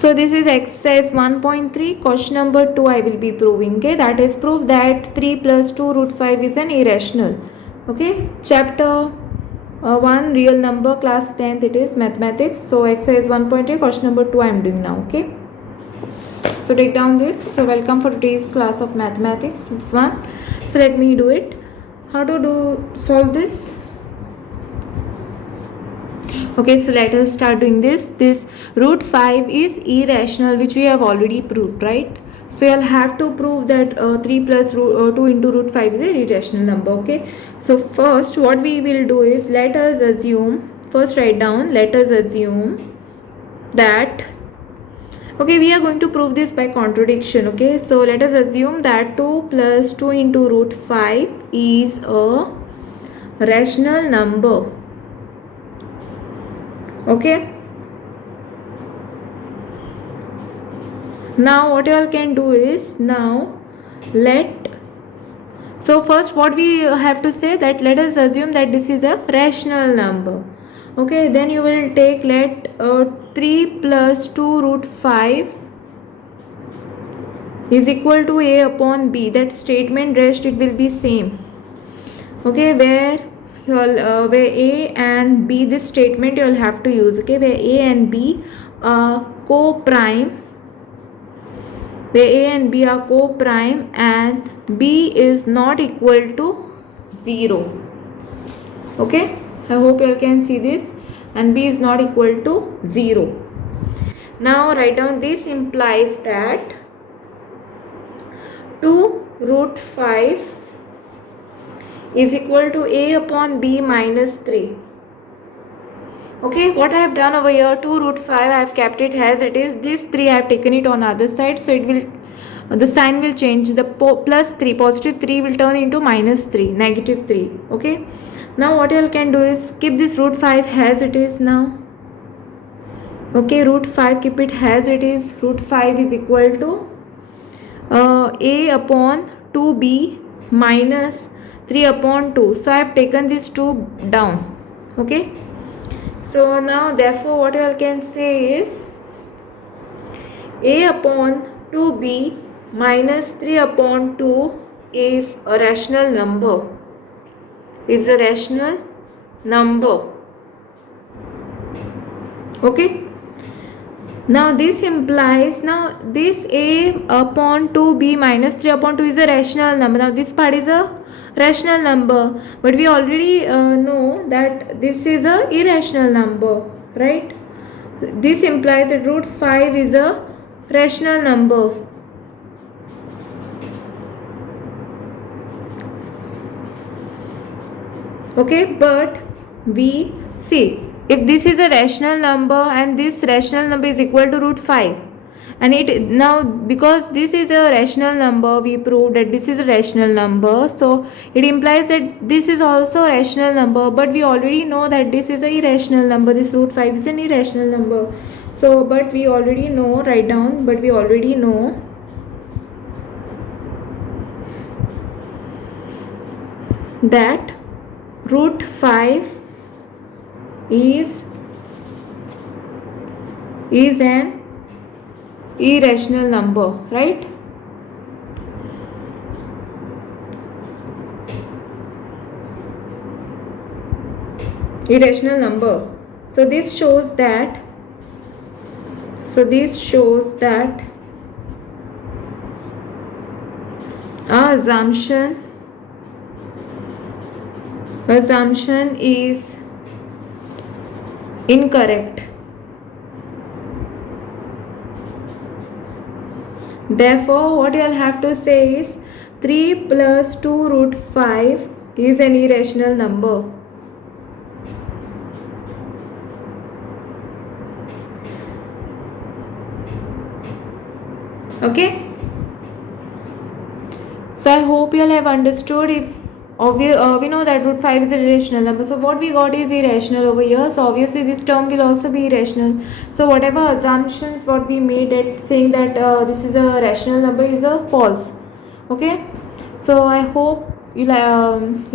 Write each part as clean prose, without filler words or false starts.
So this is exercise 1.3, question number 2 I will be proving. Okay, that is prove that 3 plus 2 root 5 is an irrational. Okay, chapter 1 real number, class 10th, it is mathematics. So exercise 1.3 question number 2 I am doing now. Okay, so take down this. So welcome for today's class of mathematics, this one. So let me do it. How to solve this? Okay, so let us start doing this. This root 5 is irrational, which we have already proved, right? So you'll have to prove that 3 plus 2 into root 5 is an irrational number. Okay, so first what we will do is, let us assume, first write down, let us assume that, okay, we are going to prove this by contradiction. Okay, so let us assume that 2 plus 2 into root 5 is a rational number. Okay, now what you all can do is, now so first what we have to say, that let us assume that this is a rational number. Okay, then you will take, let 3 plus 2 root 5 is equal to a upon b. That statement rest, it will be same. Okay, where a and b, this statement you will have to use. Okay, where a and b are co-prime, where a and b are co-prime and b is not equal to 0. Okay, I hope you all can see this, and b is not equal to 0. Now write down, this implies that 2 root 5 is equal to a upon b minus 3. Okay, what I have done over here, 2 root 5 I have kept it as it is. This 3 I have taken it on other side, so it will, the sign will change. The plus 3, positive 3 will turn into minus 3, negative 3. Okay, now what you all can do is keep this root 5 as it is now. Okay, root 5, keep it as it is. Root 5 is equal to a upon 2b minus 3 upon 2. So I have taken this 2 down. Okay, so now therefore what you all can say is, a upon 2b minus 3 upon 2 is a rational number. Is a rational number. Okay, now this implies, now this a upon 2b minus 3 upon 2 is a rational number. Now this part is a rational number, but we already know that this is a irrational number, right? This implies that root 5 is a rational number. Okay, but we see, if this is a rational number and this rational number is equal to root 5, and it now, because this is a rational number, we proved that this is a rational number, so it implies that this is also a rational number, but we already know that this is a irrational number. This root 5 is an irrational number. So but we already know, write down, but we already know that root 5 is an irrational number, right? Irrational number. So this shows that, our assumption is incorrect. Therefore what you will have to say is, 3 plus 2 root 5 is an irrational number. Okay, so I hope you all have understood. If we know that root 5 is a irrational number, so what we got is irrational over here, so obviously this term will also be irrational. So whatever assumptions what we made at saying that this is a rational number is a false. Okay, so I hope you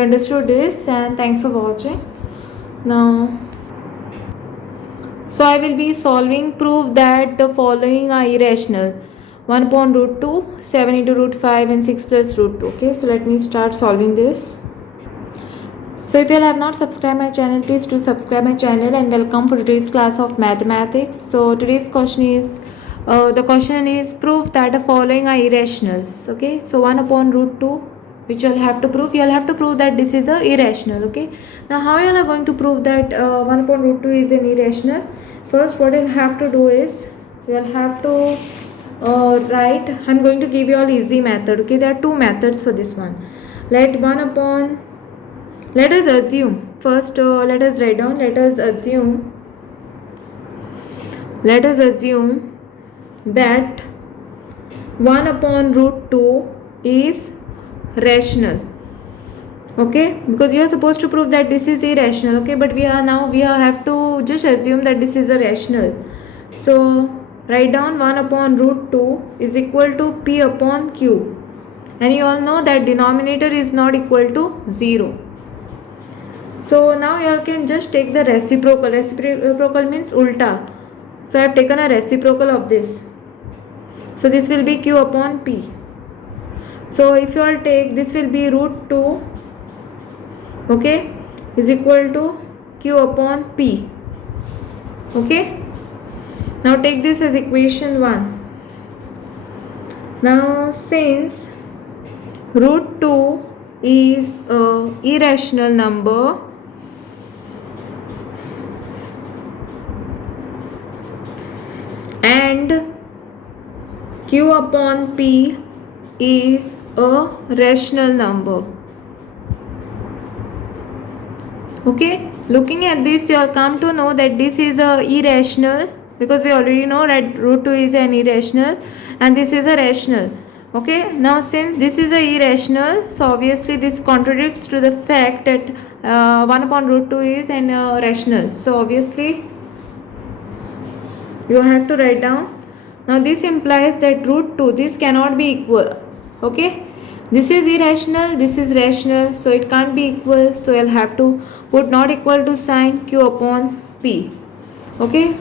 understood this, and thanks for watching. Now So I will be solving proof that the following are irrational. 1 upon root 2, 7 into root 5 and 6 plus root 2. Okay, so let me start solving this. So if you have not subscribed my channel, please do subscribe my channel and welcome for today's class of mathematics. So today's question is, the question is prove that the following are irrationals. Okay, so 1 upon root 2, which you'll have to prove. You'll have to prove that this is a irrational. Okay, now how you are going to prove that 1 upon root 2 is an irrational? First, what you'll have to do is you'll have to write. I'm going to give you all easy method. Okay, there are two methods for this one. Let 1 upon, let us assume first, let us write down, let us assume that 1 upon root 2 is rational. Okay, because you are supposed to prove that this is irrational. Okay, but we have to just assume that this is a rational. So write down 1 upon root 2 is equal to p upon q, and you all know that denominator is not equal to 0. So now you all can just take the reciprocal. Reciprocal means ulta. So I have taken a reciprocal of this. So this will be q upon p. So if you all take, this will be root 2, okay, is equal to q upon p. Okay. Now take this as equation 1. Now since root 2 is a irrational number, and q upon p is a rational number. Okay, looking at this, you will come to know that this is a irrational, because we already know that root 2 is an irrational and this is a rational. Okay, now since this is a irrational, so obviously this contradicts to the fact that 1 upon root 2 is an rational. So obviously you have to write down. Now this implies that root 2, this cannot be equal. Okay, this is irrational, this is rational, so it can't be equal. So you'll have to put not equal to sign q upon p. Okay,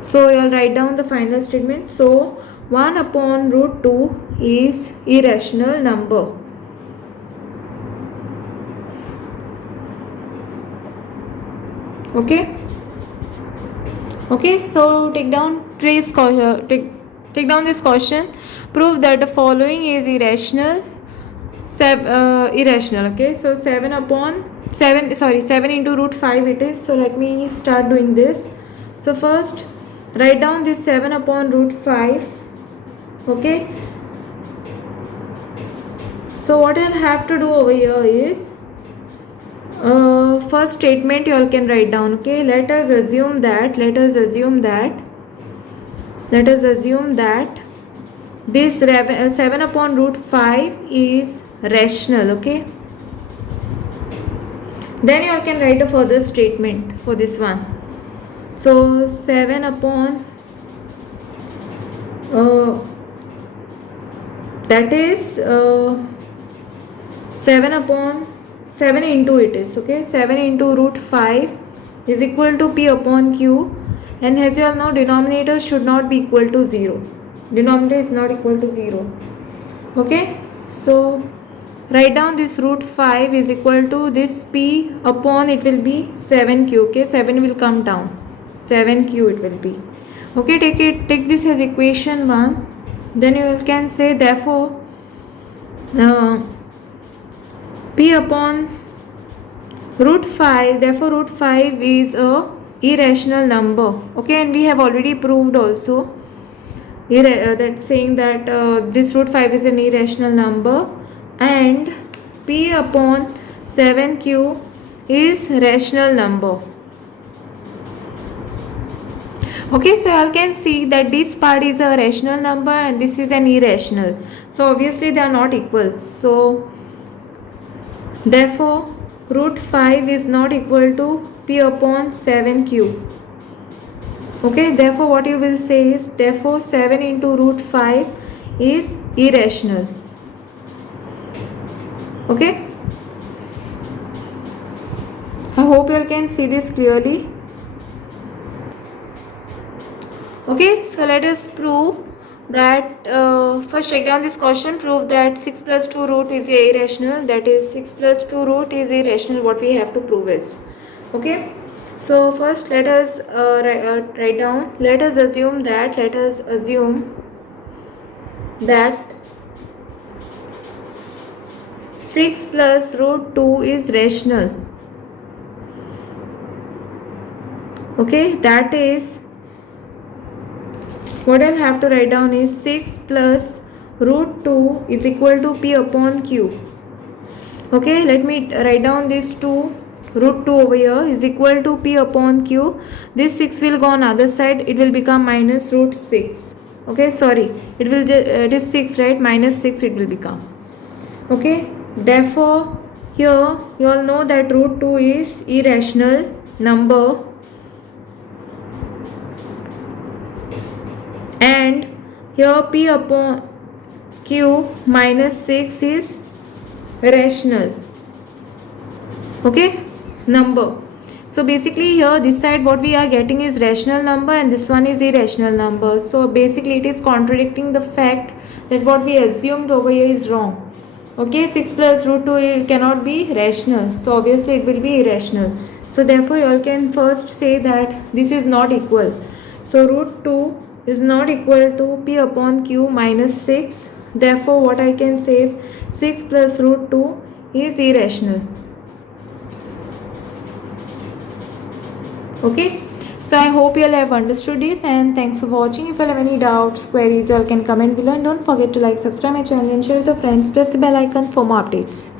so you'll write down the final statement. So 1 upon root 2 is irrational number. Okay. Okay, so take down this question. Prove that the following is irrational. Irrational. Okay, so 7 into root 5 it is. So let me start doing this. So first write down this 7 upon root 5. Okay, so what I'll have to do over here is, first statement you all can write down. Okay, let us assume that this 7 upon root 5 is rational. Okay, then you all can write a further statement for this one. So 7 upon that is 7 upon 7 into it is, okay, 7 into root 5 is equal to p upon q, and as you all know, denominator should not be equal to 0. Denominator is not equal to 0. Okay, so write down this root 5 is equal to this p upon, it will be 7q. Okay, 7 will come down, 7q it will be. Okay, take this as equation 1. Then you can say therefore p upon root 5, therefore root 5 is a irrational number. Okay, and we have already proved also that saying that this root 5 is an irrational number, and p upon 7q is rational number. Okay, so you all can see that this part is a rational number and this is an irrational. So obviously they are not equal. So therefore root 5 is not equal to p upon 7q. Okay, therefore what you will say is, therefore 7 into root 5 is irrational. Okay, I hope you all can see this clearly. Okay, so let us prove that first write down this question. Prove that 6 plus 2 root is irrational. That is 6 plus 2 root is irrational. What we have to prove is. Okay, so first let us write down. Let us assume that 6 plus root 2 is rational. Okay, that is what I'll have to write down is 6 plus root 2 is equal to P upon Q. Okay, let me write down this 2, root 2 over here is equal to P upon Q. This 6 will go on other side, it will become minus root 6. Okay, sorry, it is 6, right? Minus 6 it will become. Okay, therefore here you all know that root 2 is irrational number, and here P upon Q minus 6 is rational. Okay, number. So basically here this side what we are getting is rational number and this one is irrational number. So basically it is contradicting the fact that what we assumed over here is wrong. Okay, 6 plus root 2 cannot be rational, so obviously it will be irrational. So therefore you all can first say that this is not equal. So root 2 is not equal to P upon Q minus 6. Therefore what I can say is 6 plus root 2 is irrational. Okay, so I hope you all have understood this, and thanks for watching. If you all have any doubts, queries, you all can comment below, and don't forget to like, subscribe my channel and share with your friends. Press the bell icon for more updates.